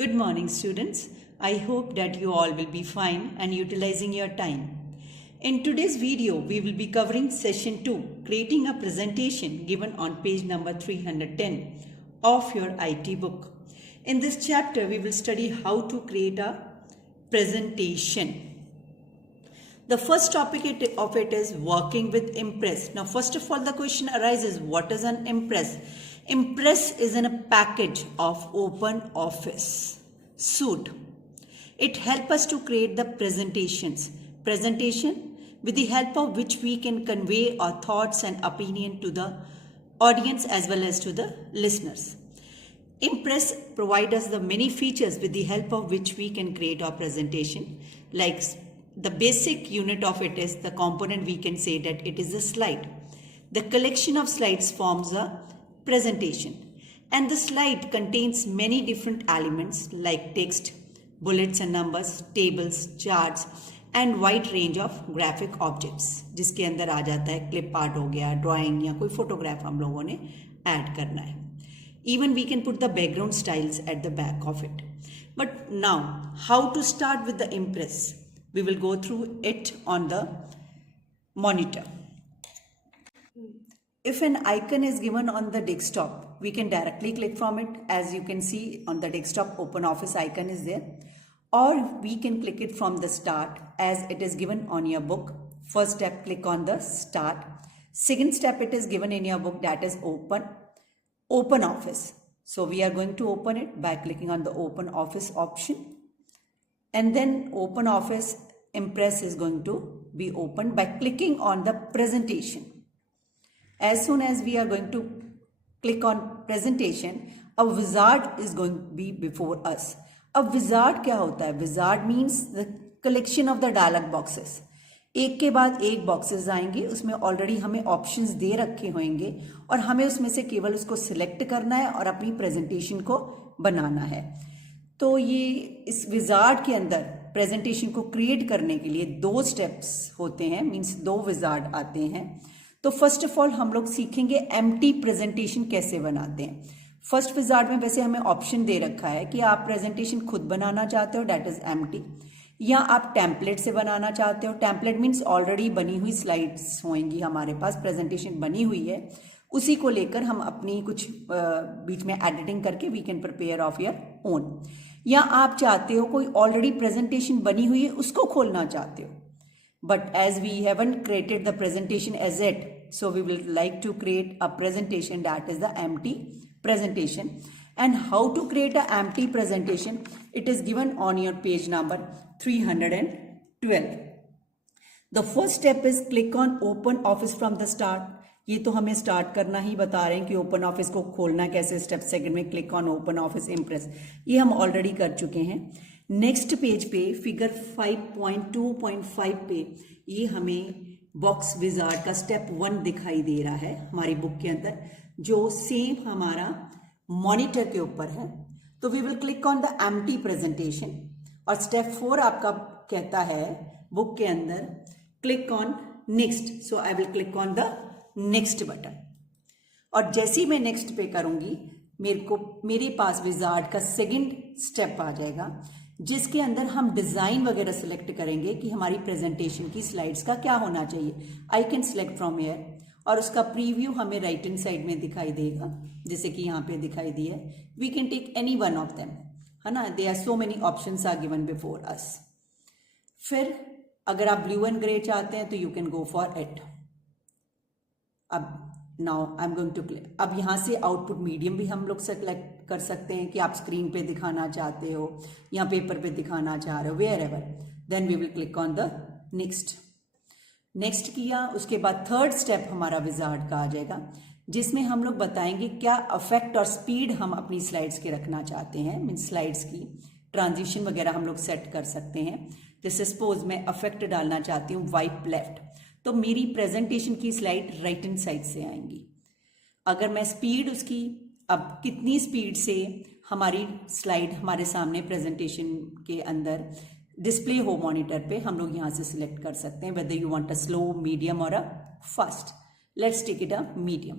Good morning, students. I hope that you all will be fine and utilizing your time. In today's video, we will be covering session 2, creating a presentation given on page number 310 of your IT book. In this chapter, we will study how to create a presentation. The first topic of it is working with Impress. Now, first of all, the question arises, what is an Impress? Impress is in a package of OpenOffice suite. It helps us to create the presentation with the help of which we can convey our thoughts and opinion to the audience as well as to the listeners. Impress provides us the many features with the help of which we can create our presentation. Like the basic unit of it is the component, we can say that it is a slide. The collection of slides forms a presentation, and the slide contains many different elements like text, bullets and numbers, tables, charts and wide range of graphic objects, जिसके अंदर आ जाता है clip art हो गया, drawing या कोई photograph हम लोगों ने ऐड करना है. Even we can put the background styles at the back of it. But now, how to start with the Impress? We will go through it on the monitor. If an icon is given on the desktop, we can directly click from it. As you can see on the desktop, OpenOffice icon is there. Or we can click it from the start as it is given on your book. First step, click on the start. Second step, it is given in your book, that is OpenOffice. So we are going to open it by clicking on the OpenOffice option. And then OpenOffice Impress is going to be opened by clicking on the presentation. As soon as we are going to click on presentation, a wizard is going to be before us. A wizard क्या होता है? Wizard means the collection of the dialog boxes. एक के बाद एक boxes आएंगे, उसमें already हमें options दे रखे होंगे और हमें उसमें से केवल उसको select करना है और अपनी presentation को बनाना है. तो ये इस wizard के अंदर presentation को create करने के लिए दो steps होते हैं, means दो wizard आते हैं. तो फर्स्ट ऑफ ऑल हम लोग सीखेंगे एम्प्टी प्रेजेंटेशन कैसे बनाते हैं. फर्स्ट विजार्ड में वैसे हमें ऑप्शन दे रखा है कि आप प्रेजेंटेशन खुद बनाना चाहते हो, दैट इज एम्प्टी, या आप टेम्पलेट से बनाना चाहते हो. टेम्पलेट मीन्स ऑलरेडी बनी हुई स्लाइड्स होंगी हमारे पास, प्रेजेंटेशन बनी हुई है, उसी को लेकर हम अपनी कुछ बीच में एडिटिंग करके we can prepare of your own. या आप चाहते हो कोई ऑलरेडी प्रेजेंटेशन बनी हुई है उसको खोलना चाहते हो. But as we haven't created the presentation as yet, so we will like to create a presentation that is the empty presentation. And how to create an empty presentation? It is given on your page number 312. The first step is click on OpenOffice from the start. ये तो हमें start करना ही बता रहे हैं कि open office को खोलना कैसे. स्टेप सेकंड में click on open office impress, ये हम ऑलरेडी कर चुके हैं. नेक्स्ट पेज पे फिगर 5.2.5 पे ये हमें बॉक्स विजार्ड का स्टेप 1 दिखाई दे रहा है हमारी बुक के अंदर, जो सेम हमारा मॉनिटर के ऊपर है. तो we will click on the empty presentation. और स्टेप 4 आपका कहता है बुक के अंदर click on next. So I will click on the next button. और जैसे ही मैं नेक्स्ट पे करूंगी मेरे पास विजार्ड का सेकंड स्टेप आ जाएगा, जिसके अंदर हम डिजाइन वगैरह सिलेक्ट करेंगे कि हमारी प्रेजेंटेशन की स्लाइड्स का क्या होना चाहिए. I can select from here और उसका प्रीव्यू हमें राइट हैंड साइड में दिखाई देगा, जैसे कि यहाँ पे दिखाई दिया है. We can take any one of them, है ना. They are so many options are given before us. फिर अगर आप ब्लू एंड ग्रे चाहते हैं तो you can go for it. अब now I am going to click. अब यहाँ से आउटपुट मीडियम भी हम लोग सेलेक्ट कर सकते हैं कि आप स्क्रीन पे दिखाना चाहते हो या पेपर पे दिखाना चाह रहे हो, wherever. Then we will click on the next. Next किया, उसके बाद थर्ड स्टेप हमारा विजार्ड का आ जाएगा, जिसमें हम लोग बताएंगे क्या इफेक्ट और स्पीड हम अपनी स्लाइड्स के रखना चाहते हैं. मीन स्लाइड्स की ट्रांजिशन वगैरह हम लोग सेट कर सकते हैं. जैसे सपोज मैं इफेक्ट डालना चाहती हूँ वाइप लेफ्ट, तो मेरी प्रेजेंटेशन की स्लाइड राइट हैंड साइड से आएंगी. अगर मैं स्पीड उसकी, अब कितनी स्पीड से हमारी स्लाइड हमारे सामने प्रेजेंटेशन के अंदर डिस्प्ले हो मॉनिटर पे, हम लोग यहाँ से सिलेक्ट कर सकते हैं whether you want a slow, medium और a fast. Let's take it a medium.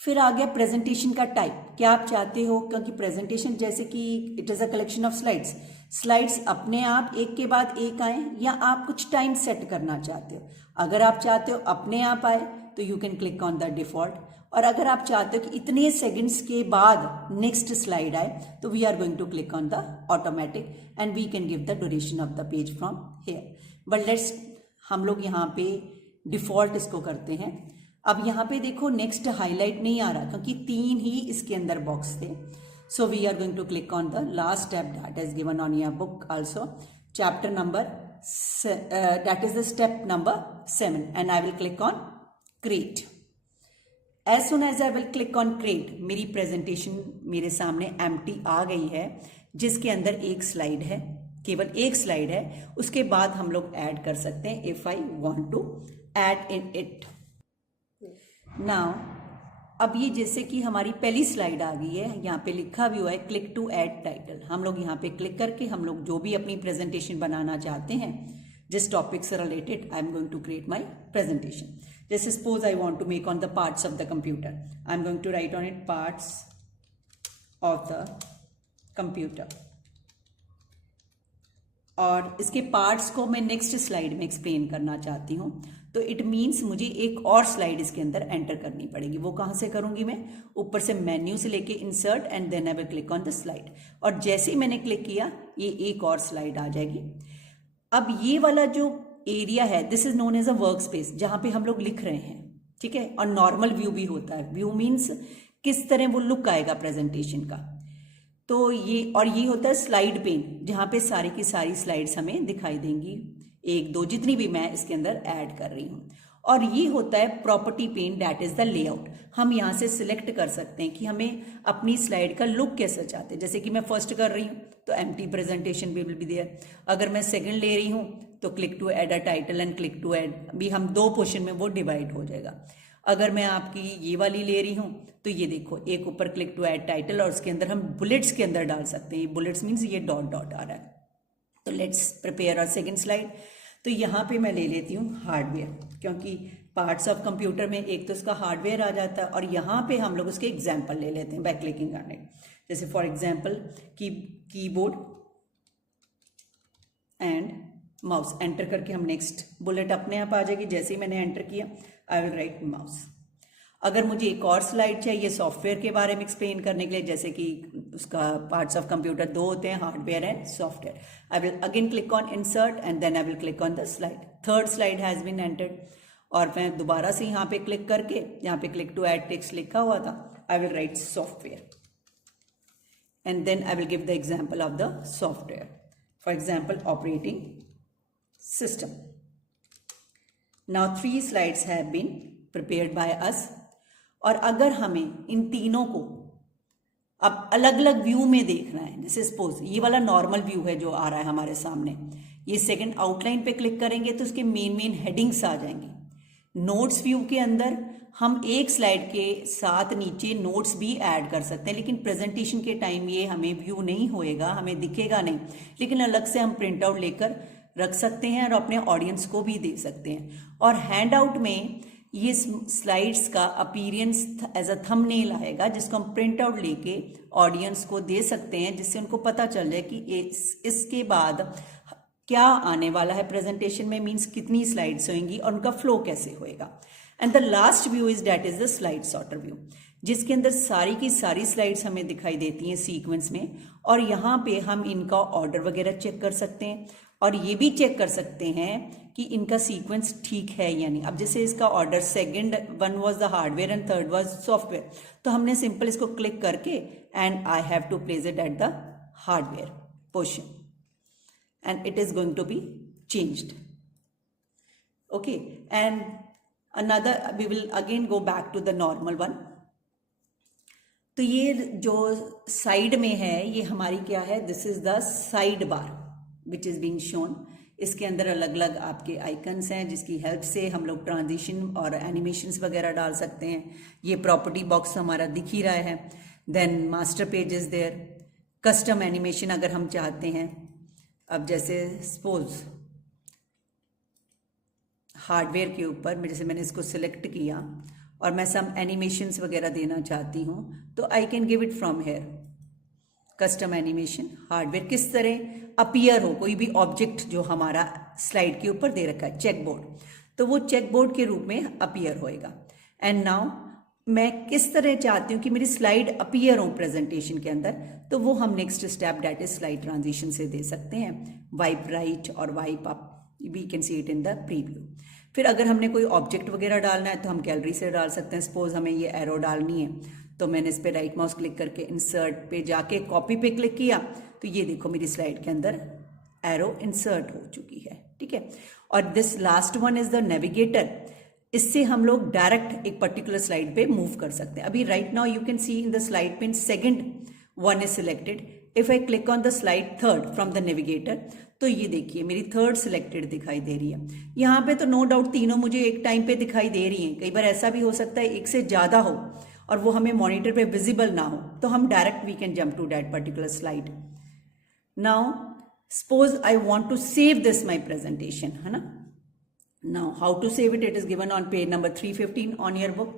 फिर आ गया प्रेजेंटेशन का टाइप, क्या आप चाहते हो, क्योंकि प्रेजेंटेशन जैसे कि it is a collection of slides, slides अपने आप एक के बाद एक आए, या आप कुछ टाइम सेट करना चाहते हो। अगर आप चाहते हो अपने आप आए तो you can click on the default, और अगर आप चाहते हो कि इतने सेकंड्स के बाद नेक्स्ट स्लाइड आए तो we are going to click on the automatic and we can give the duration of the page from here. But let's हम लोग यहाँ पे डिफॉल्ट इसको करते हैं। अब यहाँ पे देखो नेक्स्ट हाईलाइट नहीं आ रहा क्योंकि 3 ही इसके अंदर बॉक्स थे। So we are going to click on the last step that is given on your book also, chapter number that is the step number 7 and I will click on create. As soon as I will click on create, मेरी presentation मेरे सामने empty आ गई है, जिसके अंदर एक slide है, केवल एक स्लाइड है। उसके बाद हम लोग ऐड कर सकते हैं if I want to add in it. Now अब ये जैसे कि हमारी पहली स्लाइड आ गई है, यहाँ पे लिखा भी हुआ है क्लिक टू ऐड टाइटल। हम लोग यहाँ पे क्लिक करके हम लोग जो भी अपनी प्रेजेंटेशन बनाना चाहते हैं, जिस टॉपिक से related, I am going to create my presentation. जैसे suppose I want to make on the parts of the computer, I am going to write on it parts of the computer, और इसके parts को मैं next slide में explain करना चाहती हूँ, तो इट मीन्स मुझे एक और स्लाइड इसके अंदर एंटर करनी पड़ेगी। वो कहाँ से करूँगी मैं? ऊपर से मेन्यू से लेके insert and then I will click on the slide, और जैसे ही मैंने क्लिक किया ये एक और स्लाइड आ जाएगी। अब ये वाला जो एरिया है this is known as a work space, जहाँ पे हम लोग लिख रहे हैं, ठीक है। और नॉर्मल व्यू भी होता है, व्यू मीन्स किस तरह वो लुक आएगा प्रेजेंटेशन का, तो ये, और ये होता है स्लाइड पेन, जहाँ पे सारी की सारी स्लाइड्स हमें दिखाई देंगी, 1 2 जितनी भी मैं इसके अंदर ऐड कर रही हूँ। और ये होता है property pane, that is the layout. हम यहाँ से सिलेक्ट कर सकते हैं कि हमें अपनी स्लाइड का लुक कैसा चाहते हैं। जैसे कि मैं फर्स्ट कर रही हूँ तो empty presentation will be there. अगर मैं सेकंड ले रही हूँ तो click to add a title and click to add, भी हम 2 पोर्शन में वो डिवाइड हो जाएगा। अगर मैं आपकी ये वाली ले रही हूँ तो ये देखो, एक ऊपर क्लिक टू ऐड टाइटल और उसके अंदर हम बुलेट्स के अंदर डाल सकते हैं। ये बुलेट्स मीन्स ये डॉट डॉट आ रहा है। तो let's prepare our second slide. तो यहाँ पे मैं ले लेती हूँ हार्डवेयर, क्योंकि पार्ट्स ऑफ कंप्यूटर में एक तो उसका हार्डवेयर आ जाता है, और यहाँ पे हम लोग उसके एग्जाम्पल ले लेते हैं बाय क्लिकिंग ऑन इट। जैसे for example keyboard and mouse, enter करके हम नेक्स्ट बुलेट अपने आप आ जाएगी। जैसे ही मैंने एंटर किया आई विल राइट माउस। अगर मुझे एक और स्लाइड चाहिए सॉफ्टवेयर के बारे में एक्सप्लेन करने के लिए, जैसे कि उसका पार्ट्स ऑफ कंप्यूटर 2 होते हैं, hardware and software, I will again click on insert and then I will click on the slide. Third slide has been entered, और मैं दोबारा से यहाँ पे क्लिक करके, यहाँ पे क्लिक टू ऐड टेक्स्ट लिखा हुआ था, I will write software and then I will give the example of the software, for example operating system. Now 3 slides have been prepared by us. और अगर हमें इन तीनों को अब अलग अलग व्यू में देखना है, जैसे सपोज ये वाला नॉर्मल व्यू है जो आ रहा है हमारे सामने, ये सेकंड आउटलाइन पे क्लिक करेंगे तो उसके मेन हेडिंग्स आ जाएंगे। नोट्स व्यू के अंदर हम एक स्लाइड के साथ नीचे नोट्स भी ऐड कर सकते हैं, लेकिन प्रेजेंटेशन के टाइम ये हमें व्यू नहीं होएगा, हमें दिखेगा नहीं, लेकिन अलग से हम प्रिंट आउट लेकर रख सकते हैं और अपने ऑडियंस को भी दे सकते हैं। और हैंड आउट में ये स्लाइड्स का अपीयरेंस एज अ थंबनेल आएगा, जिसको हम प्रिंट आउट लेके ऑडियंस को दे सकते हैं, जिससे उनको पता चल जाए कि इसके बाद क्या आने वाला है प्रेजेंटेशन में, मीन्स कितनी स्लाइड्स होंगी और उनका फ्लो कैसे होएगा। And the last view is that is the slide sorter view, जिसके अंदर सारी की सारी स्लाइड्स हमें दिखाई देती हैं सीक्वेंस में, और यहाँ पे हम इनका ऑर्डर वगैरह चेक कर सकते हैं, और ये भी चेक कर सकते हैं कि इनका सीक्वेंस ठीक है या नहीं। अब जैसे इसका order second one was the hardware and third was software, तो हमने सिंपल इसको क्लिक करके and I have to place it at the hardware portion and it is going to be changed. Okay, and another we will again go back to the normal one. तो ये जो side में है ये हमारी क्या है, this is the side bar which is being shown. इसके अंदर अलग अलग आपके आइकन्स हैं जिसकी हेल्प से हम लोग ट्रांजिशन और एनिमेशंस वगैरह डाल सकते हैं। ये प्रॉपर्टी बॉक्स हमारा दिख ही रहा है। Then master page is there, custom animation अगर हम चाहते हैं। अब जैसे सपोज हार्डवेयर के ऊपर जैसे मैंने इसको सिलेक्ट किया और मैं सम एनिमेशंस वगैरह देना चाहती हूँ तो I can give it from here custom animation hardware. किस तरह अपीयर हो कोई भी ऑब्जेक्ट जो हमारा स्लाइड के ऊपर दे रखा है, चेक बोर्ड, तो वो चेक बोर्ड के रूप में अपीयर होएगा। एंड नाउ मैं किस तरह चाहती हूँ कि मेरी स्लाइड अपीयर हो प्रेजेंटेशन के अंदर, तो वो हम next step that is slide transition से दे सकते हैं, वाइप राइट और wipe up, we can see it in the preview. फिर अगर हमने कोई ऑब्जेक्ट वगैरह डालना है तो हम गैलरी से डाल सकते हैं। सपोज हमें ये एरो डालनी है तो मैंने इस पर राइट माउस क्लिक करके इंसर्ट पे जाके कॉपी पे क्लिक किया, तो ये देखो मेरी स्लाइड के अंदर एरो इंसर्ट हो चुकी है, ठीक है। और this last one is the navigator, इससे हम लोग डायरेक्ट एक पर्टिकुलर स्लाइड पे मूव कर सकते हैं। अभी right now you can see in the slide पे second one is selected, if I click on the slide third from the navigator, तो ये देखिए मेरी थर्ड सिलेक्टेड दिखाई दे रही है। यहाँ पे तो नो डाउट तीनों मुझे एक टाइम पे दिखाई दे रही हैं। कई बार ऐसा भी हो सकता है एक से ज़्यादा हो और वो हमें मॉनिटर पे विजिबल ना हो, तो हम direct we can jump to that particular slide. Now suppose I want to save this my presentation, है ना। Now how to save it? It is given on page number 315 on your book.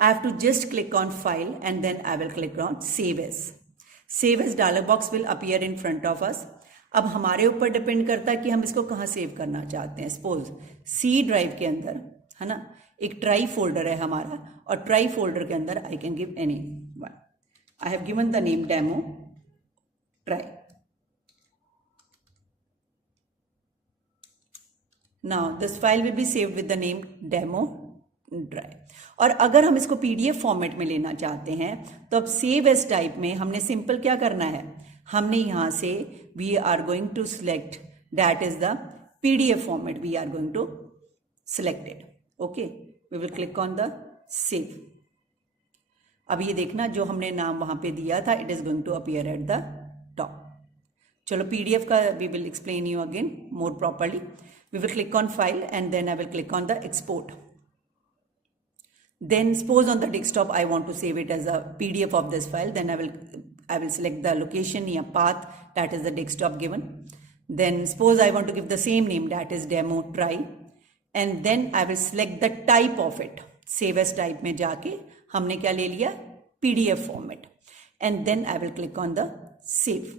I have to just click on file and then I will click on save as. Save as dialog box will appear in front of us. अब हमारे ऊपर depend करता है कि हम इसको कहाँ save करना चाहते हैं। सपोज सी ड्राइव के अंदर, है ना, एक ट्राई फोल्डर है हमारा, और ट्राई फोल्डर के अंदर I can give any one. I have given the name demo try. Now this file will be saved with the name demo drive। और अगर हम इसको PDF फॉर्मेट में लेना चाहते हैं तो अब सेव एज टाइप में हमने सिंपल क्या करना है, हमने यहाँ से we are going to select that is the PDF format, we are going to selected, okay. We will click on the save. अब ये देखना जो हमने नाम वहां पे दिया था, it is going to appear at the top. चलो PDF का we will explain you again more properly. We will click on file and then I will click on the export. Then suppose on the desktop I want to save it as a PDF of this file, then I will select the location या path, that is the desktop given. Then suppose I want to give the same name, that is demo try, and then I will select the type of it. Save as type में जाके हमने क्या ले लिया, PDF format, and then I will click on the save.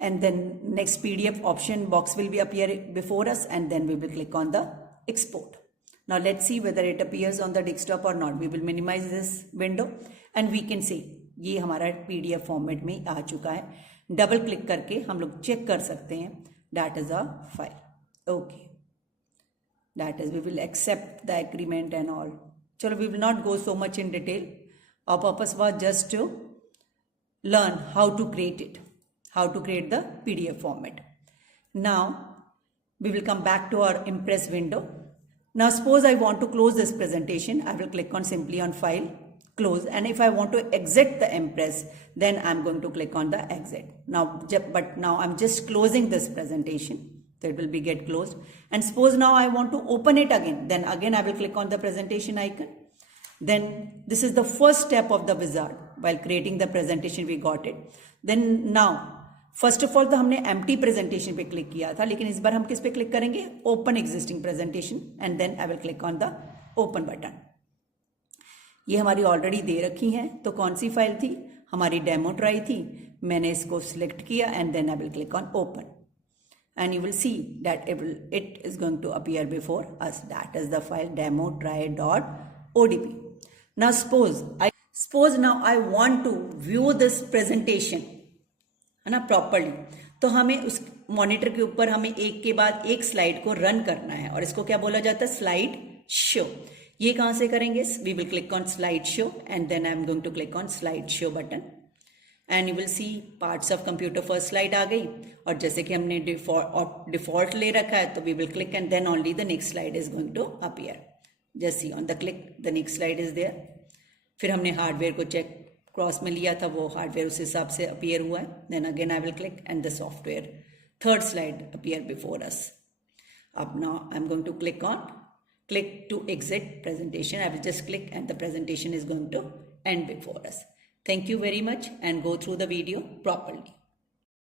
And then next PDF option box will be appear before us, and then we will click on the export. Now let's see whether it appears on the desktop or not. We will minimize this window and we can see ये हमारा PDF format में आ चुका है। Double click करके हम लोग check कर सकते हैं that is a file, okay, that is we will accept the agreement and all. चलो we will not go so much in detail. Our purpose was just to learn how to create it, how to create the PDF format. Now we will come back to our Impress window. Now suppose I want to close this presentation, I will click on simply on file, close, and if I want to exit the Impress, then I'm going to click on the exit. Now but now I'm just closing this presentation, so it will be get closed. And suppose now I want to open it again, then again I will click on the presentation icon. Then this is the first step of the wizard while creating the presentation, we got it. Then now first of all तो हमने empty presentation पे click किया था, लेकिन इस बार हम किस पे क्लिक करेंगे, open existing presentation, and then I will click on the open button. ये हमारी ऑलरेडी दे रखी हैं, तो कौन सी फाइल थी, हमारी डेमो ट्राई थी। मैंने इसको सिलेक्ट किया and then I will click on open, and you will see that it is going to appear before us, that is the file demo.try.odp। Now suppose now I want to view this presentation, है ना, properly, तो हमें उस monitor के ऊपर हमें एक के बाद एक स्लाइड को रन करना है, और इसको क्या बोला जाता है, स्लाइड शो। ये कहाँ से करेंगे, we will click on slide show and then I am going to click on slide show button, and you will see parts of computer first slide आ गई। और जैसे कि हमने डिफॉल्ट ले रखा है, तो we will click and then only the next slide is going to appear. Just see on the click the next slide is there. फिर हमने हार्डवेयर को चेक क्रॉस में लिया था, वो हार्डवेयर उस हिसाब से अपीयर हुआ है। Then again I will click and the software third slide appear before us. अब now I am going to click to exit presentation. I will just click and the presentation is going to end before us. Thank you very much and go through the video properly.